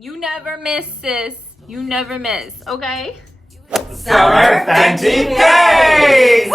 You never miss, sis. You never miss, okay? Summer Fenty Face!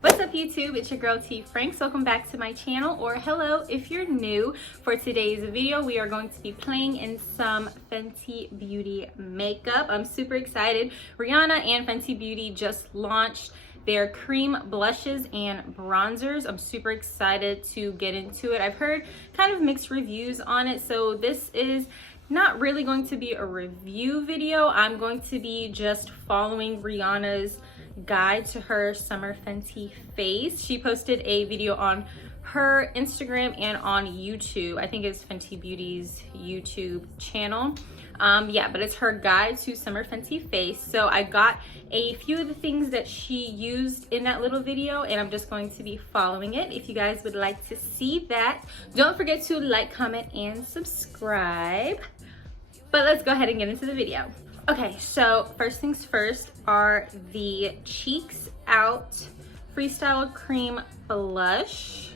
What's up, YouTube? It's your girl T.Franks. Welcome back to my channel, or hello if you're new. For today's video, we are going to be playing in some Fenty Beauty makeup. I'm super excited. Rihanna and Fenty Beauty just launched their cream blushes and bronzers. I'm super excited to get into it. I've heard kind of mixed reviews on it, so this is not really going to be a review video. I'm going to be just following Rihanna's guide to her Summer Fenty Face. She posted a video on her Instagram and on YouTube. I think it's Fenty Beauty's YouTube channel. Yeah, but it's her guide to Summer Fenty Face. So I got a few of the things that she used in that little video, and I'm just going to be following it. If you guys would like to see that, don't forget to like, comment, and subscribe. But let's go ahead and get into the video. Okay, so first things first are the Cheeks Out Freestyle Cream Blush.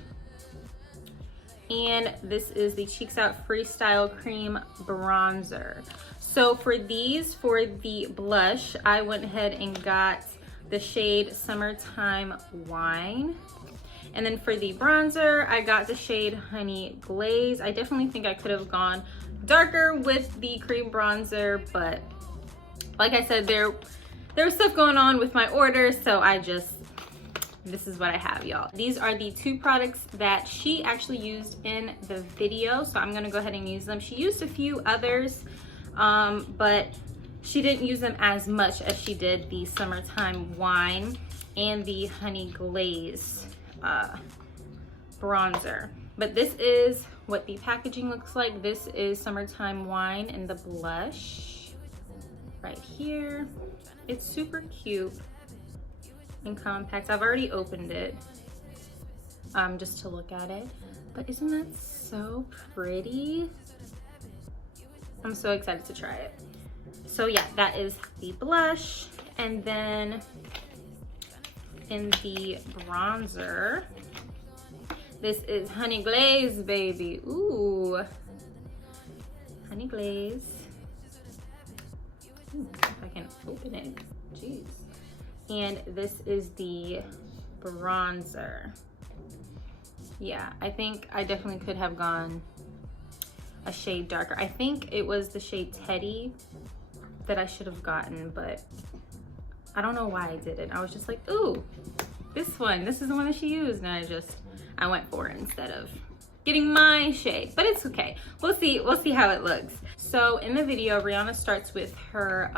And this is the Cheeks Out Freestyle Cream Bronzer. So for these, for the blush, I went ahead and got the shade Summertime Wine. And then for the bronzer, I got the shade Honey Glaze. I definitely think I could have gone darker with the cream bronzer, but like I said, there was stuff going on with my order, so this is what I have, y'all. These are the two products that she actually used in the video, so I'm gonna go ahead and use them. She used a few others, but she didn't use them as much as she did the Summertime Wine and the Honey Glaze bronzer. But this is what the packaging looks like. This is Summertime Wine and the blush right here. It's super cute and compact. I've already opened it just to look at it, but isn't that so pretty? I'm so excited to try it. So yeah, that is the blush. And then in the bronzer, this is Honey Glaze, baby. Ooh, Honey Glaze. Ooh, if I can open it, jeez. And this is the bronzer. Yeah, I think I definitely could have gone a shade darker. I think it was the shade Teddy that I should have gotten, but I don't know why I didn't. I was just like, ooh, this one, this is the one that she used, and I went for it instead of getting my shade, but it's okay. We'll see how it looks. So in the video, Rihanna starts with her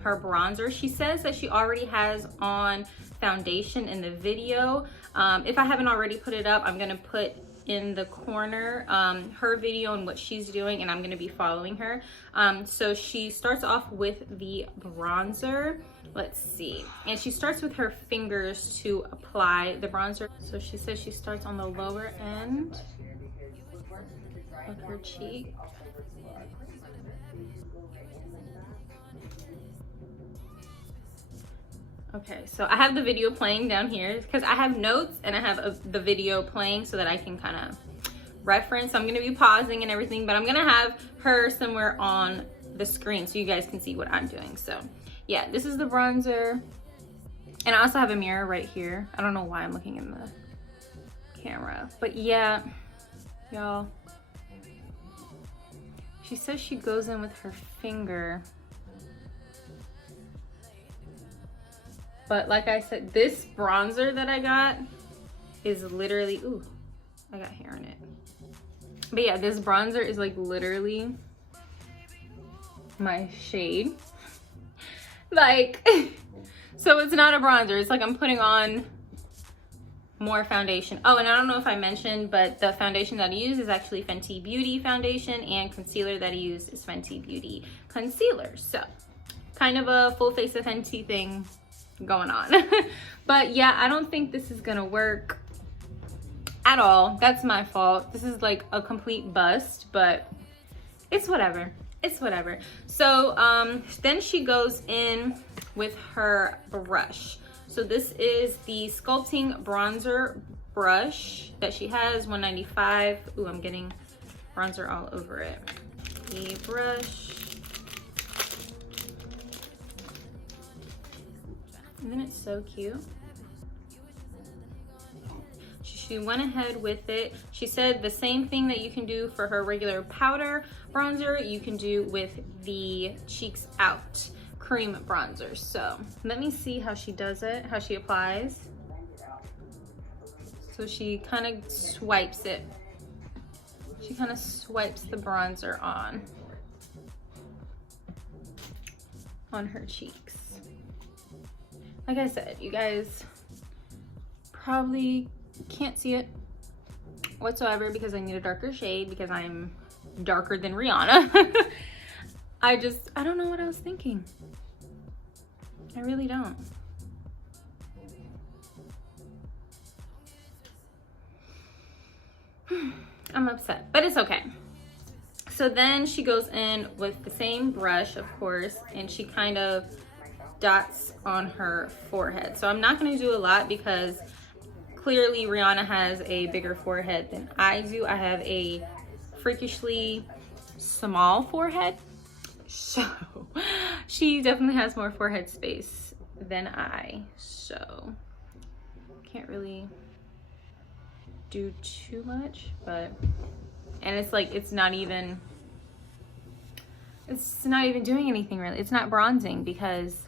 her bronzer. She says that she already has on foundation in the video. If I haven't already put it up, I'm gonna put in the corner her video and what she's doing, and I'm gonna be following her. So she starts off with the bronzer. Let's see. And she starts with her fingers to apply the bronzer. So she says she starts on the lower end of her cheek. Okay, so I have the video playing down here because I have notes and I have the video playing so that I can kind of reference. So I'm gonna be pausing and everything, but I'm gonna have her somewhere on the screen so you guys can see what I'm doing. So yeah, this is the bronzer. And I also have a mirror right here. I don't know why I'm looking in the camera, but yeah, y'all. She says she goes in with her finger. But like I said, this bronzer that I got is literally, ooh, I got hair in it. But yeah, this bronzer is like literally my shade. Like, so it's not a bronzer. It's like I'm putting on more foundation. Oh, and I don't know if I mentioned, but the foundation that I use is actually Fenty Beauty foundation, and concealer that I use is Fenty Beauty concealer. So kind of a full face of Fenty thing going on. But yeah, I don't think this is gonna work at all. That's my fault. This is like a complete bust, but it's whatever. It's whatever. So then she goes in with her brush. So this is the Sculpting bronzer brush that she has, $195. Ooh, I'm getting bronzer all over it. The brush. Isn't it so cute? She went ahead with it. She said the same thing that you can do for her regular powder bronzer, you can do with the Cheeks Out cream bronzer. So let me see how she does it, how she applies. So she kind of swipes it. She kind of swipes the bronzer on her cheeks. Like I said, you guys probably can't see it whatsoever because I need a darker shade because I'm darker than Rihanna. I don't know what I was thinking. I really don't. I'm upset, but it's okay. So then she goes in with the same brush, of course, and she kind of dots on her forehead. So I'm not going to do a lot because clearly Rihanna has a bigger forehead than I do. I have a freakishly small forehead, so she definitely has more forehead space than I, so can't really do too much. But and it's like it's not even doing anything really. It's not bronzing because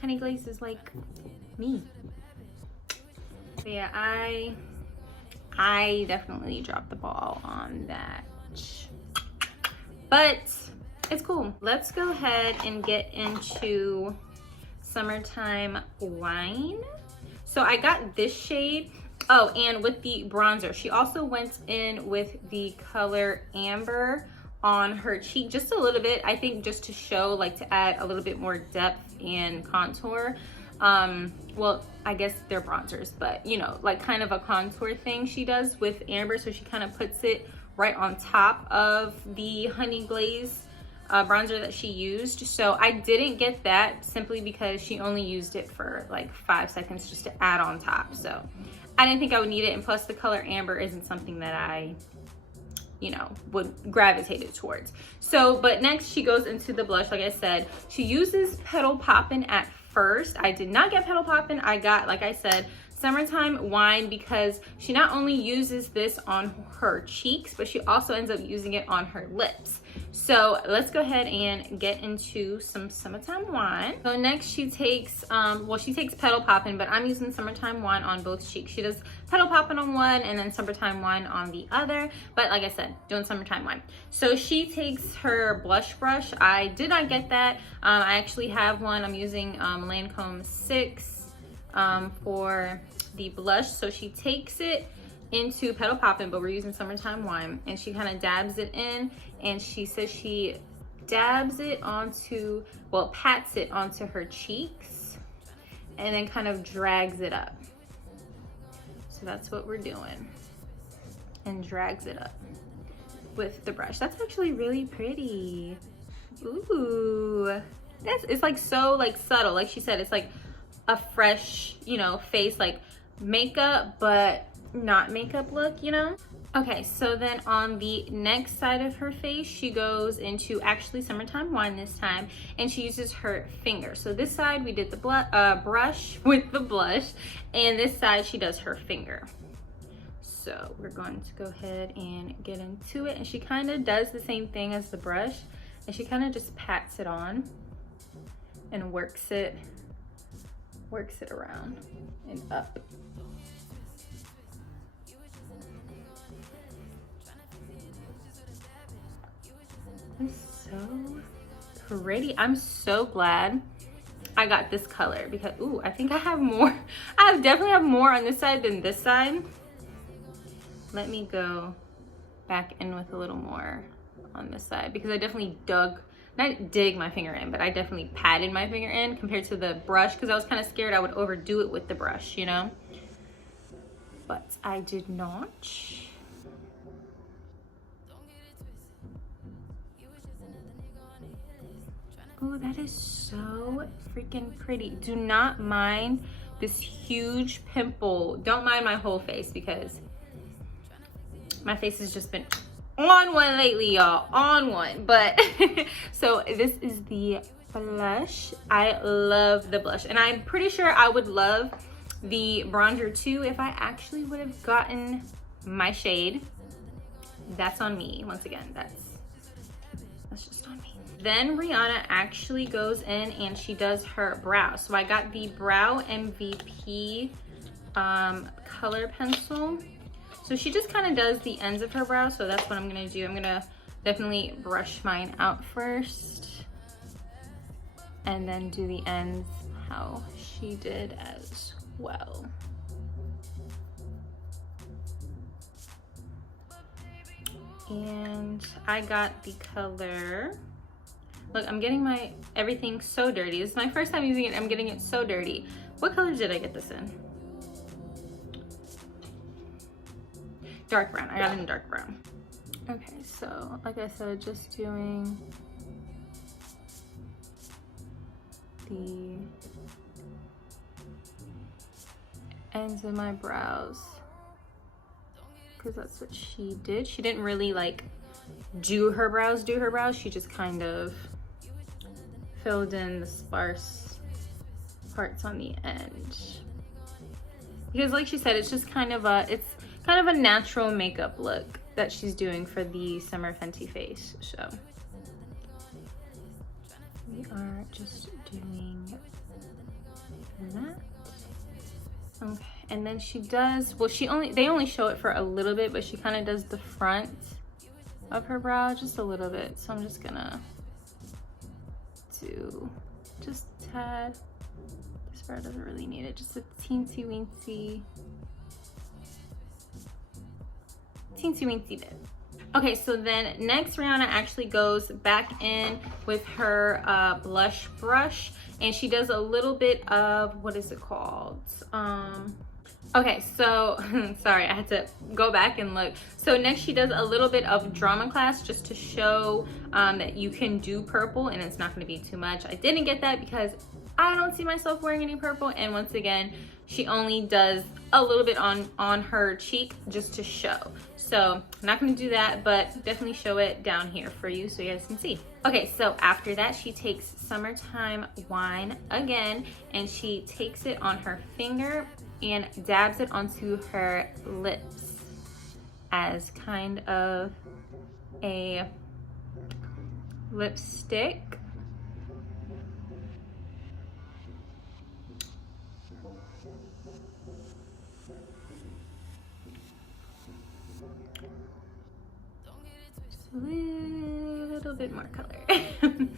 Hunnie Glaze is like me. So yeah, I definitely dropped the ball on that, but it's cool. Let's go ahead and get into Summertime Wine. So I got this shade. Oh, and with the bronzer, she also went in with the color Amber on her cheek just a little bit, I think, just to show, like, to add a little bit more depth and contour. Well, I guess they're bronzers, but you know, like kind of a contour thing she does with Amber. So she kind of puts it right on top of the Hunnie Glaze bronzer that she used. So I didn't get that simply because she only used it for like 5 seconds just to add on top. So I didn't think I would need it. And plus the color Amber isn't something that I, you know, would gravitate towards. So, but next she goes into the blush. Like I said, she uses Petal Poppin' at first. I did not get Petal Poppin'. I got, like I said, Summertime Wine because she not only uses this on her cheeks, but she also ends up using it on her lips. So let's go ahead and get into some Summertime Wine. So next she takes, well, she takes Petal Poppin', but I'm using Summertime Wine on both cheeks. She does Petal Poppin' on one and then Summertime Wine on the other. But like I said, doing Summertime Wine. So she takes her blush brush. I did not get that. I actually have one. I'm using Lancôme 6 for the blush. So she takes it into Petal Poppin', but we're using Summertime Wine, and she kind of dabs it in, and she says she dabs it onto, well, pats it onto her cheeks and then kind of drags it up. So that's what we're doing, and drags it up with the brush. That's actually really pretty. Ooh, it's like so like subtle. Like she said, it's like a fresh, you know, face, like makeup but not makeup look, you know. Okay, so then on the next side of her face, she goes into actually Summertime Wine this time, and she uses her finger. So this side we did the brush with the blush, and this side she does her finger. So we're going to go ahead and get into it, and she kind of does the same thing as the brush, and she kind of just pats it on and works it around and up. It's so pretty. I'm so glad I got this color because, ooh, I think I have more. I definitely have more on this side than this side. Let me go back in with a little more on this side because I definitely not dig my finger in, but I definitely patted my finger in compared to the brush because I was kind of scared I would overdo it with the brush, you know? But I did not. Oh, that is so freaking pretty. Do not mind this huge pimple. Don't mind my whole face because my face has just been on one lately, y'all, on one. But so this is the blush. I love the blush, and I'm pretty sure I would love the bronzer too if I actually would have gotten my shade. That's on me. Once again, that's just on me. Then Rihanna actually goes in and she does her brow. So I got the Brow MVP color pencil. So she just kind of does the ends of her brow. So that's what I'm gonna do. I'm gonna definitely brush mine out first and then do the ends how she did as well. And I got the color, look, I'm getting my everything so dirty. This is my first time using it. I'm getting it so dirty. What color did I get this in? Dark brown. I got it in dark brown. Okay, so like I said, just doing the ends of my brows because that's what she did. She didn't really like do her brows. She just kind of filled in the sparse parts on the end because, like she said, it's just kind of a natural makeup look that she's doing for the Summer Fenty Face. So we are just doing that. Okay, and then she does, well, they only show it for a little bit, but she kind of does the front of her brow just a little bit. So I'm just gonna do just a tad. This brow doesn't really need it, just a teensy weensy bit. Okay, so then next Rihanna actually goes back in with her blush brush, and she does a little bit of, what is it called? Okay, so sorry, I had to go back and look. So next she does a little bit of Drama Class just to show that you can do purple and it's not going to be too much. I didn't get that because I don't see myself wearing any purple, and once again, she only does a little bit on her cheek just to show. So I'm not going to do that, but definitely show it down here for you so you guys can see. Okay, so after that, she takes Summertime Wine again, and she takes it on her finger and dabs it onto her lips as kind of a lipstick. A little bit more color.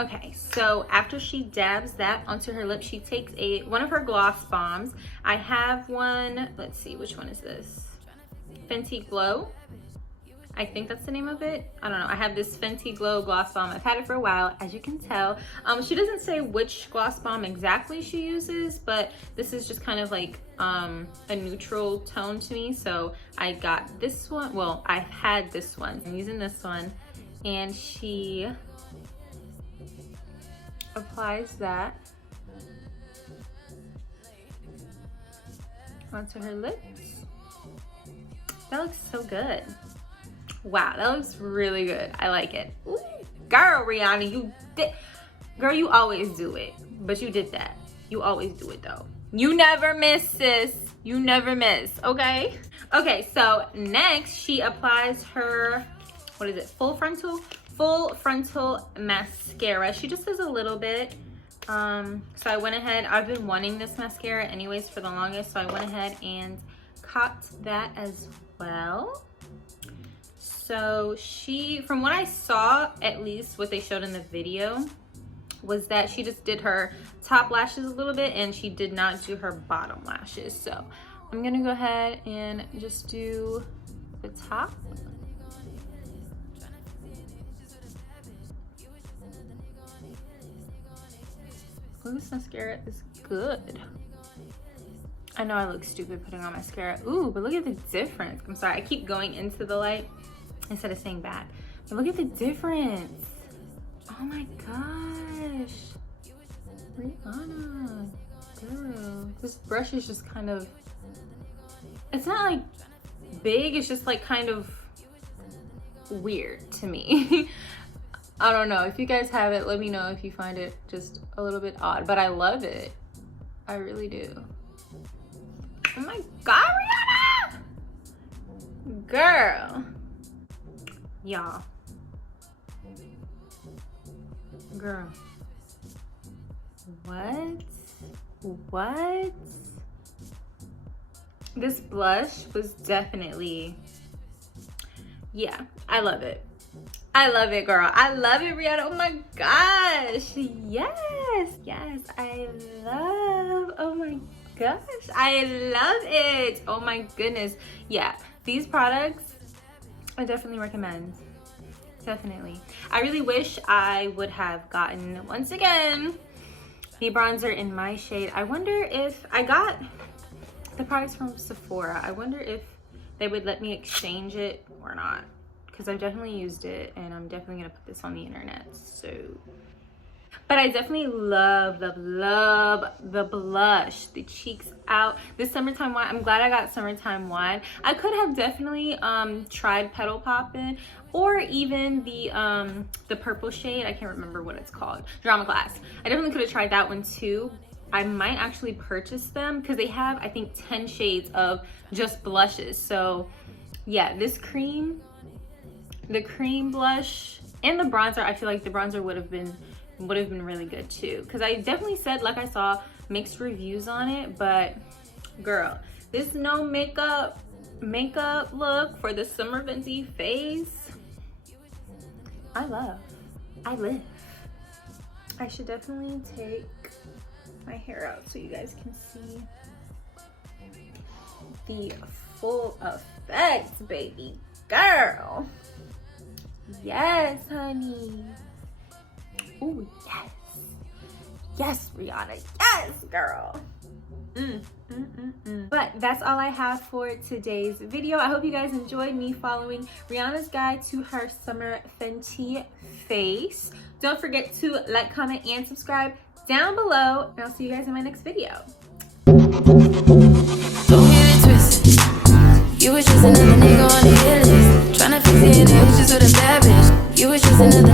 Okay, so after she dabs that onto her lips, she takes one of her gloss bombs. I have one, let's see, which one is this? Fenty Glow. I think that's the name of it. I don't know. I have this Fenty Glow gloss bomb. I've had it for a while, as you can tell. She doesn't say which gloss bomb exactly she uses, but this is just kind of like a neutral tone to me. So I got this one. Well, I've had this one. I'm using this one, and she applies that onto her lips. That looks so good. Wow, that looks really good. I like it. Ooh, girl, Rihanna, you did. Girl, you always do it, but you did that. You always do it though. You never miss, sis. You never miss, okay? Okay, so next she applies her, what is it? Full frontal mascara. She just does a little bit. So I went ahead, I've been wanting this mascara anyways for the longest, so I went ahead and caught that as well. So she, from what I saw, at least what they showed in the video, was that she just did her top lashes a little bit and she did not do her bottom lashes. So I'm gonna go ahead and just do the top. Ooh, this mascara is good. I know I look stupid putting on mascara. Ooh, but look at the difference. I'm sorry, I keep going into the light instead of saying back. But look at the difference. Oh my gosh. Rihanna, Girl, this brush is just kind of, it's not like big, it's just like kind of weird to me. I don't know. If you guys have it, let me know if you find it just a little bit odd, but I love it. I really do. Oh my God, Rihanna! Girl. Y'all. Girl. What? What? This blush was definitely, yeah, I love it. I love it, girl. I love it, Rihanna. Oh my gosh. Yes. Yes, I love. Oh my gosh. I love it. Oh my goodness. Yeah, these products I definitely recommend. Definitely. I really wish I would have gotten, once again, the bronzer in my shade. I wonder if I got the products from Sephora. I wonder if they would let me exchange it or not, because I've definitely used it and I'm definitely gonna put this on the internet. So, but I definitely love the blush, the Cheeks Out, this summertime wine. I'm glad I got summertime wine. I could have definitely tried Petal Poppin', or even the purple shade. I can't remember what it's called, Drama Class. I definitely could have tried that one too. I might actually purchase them because they have, I think, 10 shades of just blushes. So yeah, this cream, the cream blush, and the bronzer, I feel like the bronzer would have been really good too, because I definitely said, like, I saw mixed reviews on it. But girl, this no makeup look for the Summer Fenty face, I live. I should definitely take my hair out so you guys can see the full effects, baby girl. Yes, honey. Oh, yes. Yes, Rihanna. Yes, girl. But that's all I have for today's video. I hope you guys enjoyed me following Rihanna's guide to her Summer Fenty face. Don't forget to like, comment, and subscribe down below. And I'll see you guys in my next video. Don't get it twisted. You was just another nigga on the hit list. Tryna fix it in the issues with a bad bitch. You was just another